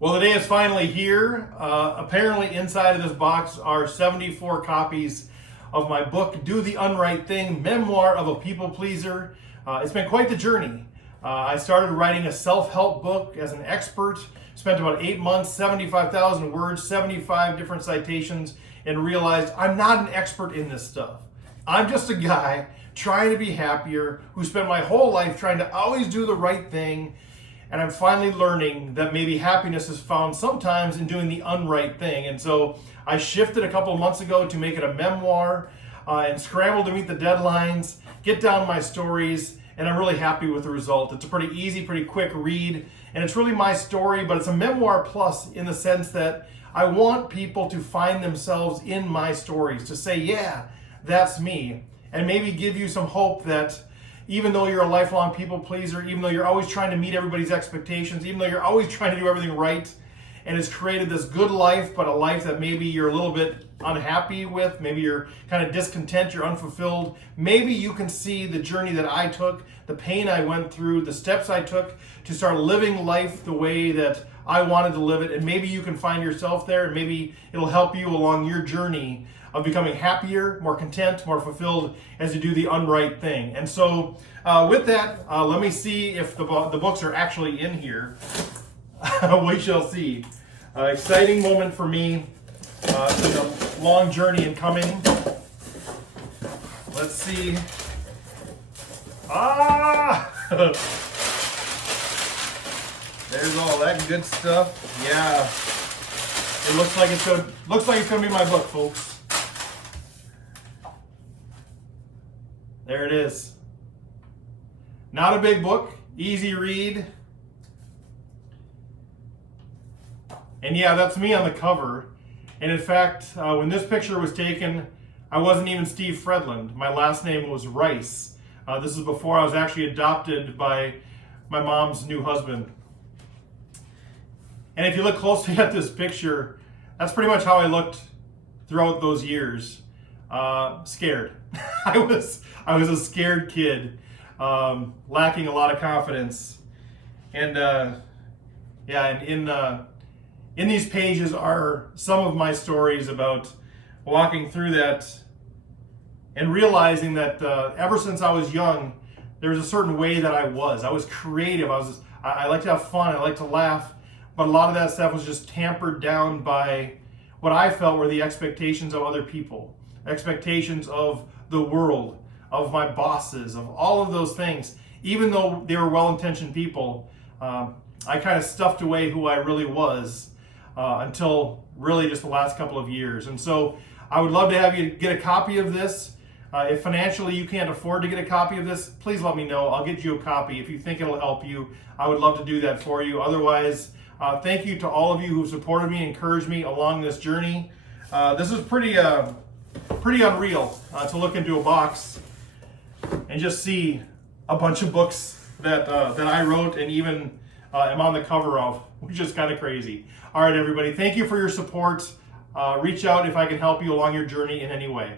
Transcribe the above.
Well, the day is finally here. Apparently inside of this box are 74 copies of my book, Do the Unright Thing, Memoir of a People Pleaser. It's been quite the journey. I started writing a self-help book as an expert, spent about 8 months, 75,000 words, 75 different citations, and realized I'm not an expert in this stuff. I'm just a guy trying to be happier, who spent my whole life trying to always do the right thing. And I'm finally learning that maybe happiness is found sometimes in doing the unright thing. And so I shifted a couple of months ago to make it a memoir and scrambled to meet the deadlines, get down my stories, and I'm really happy with the result. It's a pretty easy, pretty quick read, and it's really my story, but it's a memoir plus in the sense that I want people to find themselves in my stories, to say, yeah, that's me, and maybe give you some hope that even though you're a lifelong people pleaser, even though you're always trying to meet everybody's expectations, even though you're always trying to do everything right, and it's created this good life, but a life that maybe you're a little bit unhappy with, maybe you're kind of discontent, you're unfulfilled, maybe you can see the journey that I took, the pain I went through, the steps I took to start living life the way that I wanted to live it, and maybe you can find yourself there, and maybe it'll help you along your journey of becoming happier, more content, more fulfilled as you do the unright thing. And so with that, let me see if the books are actually in here. We shall see. Exciting moment for me. It's been a long journey in coming. Let's see. There's all that good stuff. Yeah. It looks like it's gonna be my book, folks. There it is. Not a big book, easy read. And yeah, that's me on the cover. And in fact, when this picture was taken, I wasn't even Steve Fredlund. My last name was Rice. This is before I was actually adopted by my mom's new husband. And if you look closely at this picture, that's pretty much how I looked throughout those years. Scared. I was a scared kid, lacking a lot of confidence, and in these pages are some of my stories about walking through that and realizing that ever since I was young, there was a certain way that I was creative. I like to have fun. I like to laugh, but a lot of that stuff was just tampered down by what I felt were the expectations of other people. Expectations of the world, of my bosses, of all of those things. Even though they were well-intentioned people, I kind of stuffed away who I really was until really just the last couple of years. And so I would love to have you get a copy of this. If financially you can't afford to get a copy of this, please let me know. I'll get you a copy. If you think it'll help you, I would love to do that for you. Otherwise, thank you to all of you who supported me, encouraged me along this journey. This is pretty unreal to look into a box and just see a bunch of books that I wrote and even am on the cover of, which is kind of crazy. All right, everybody, thank you for your support. Reach out if I can help you along your journey in any way.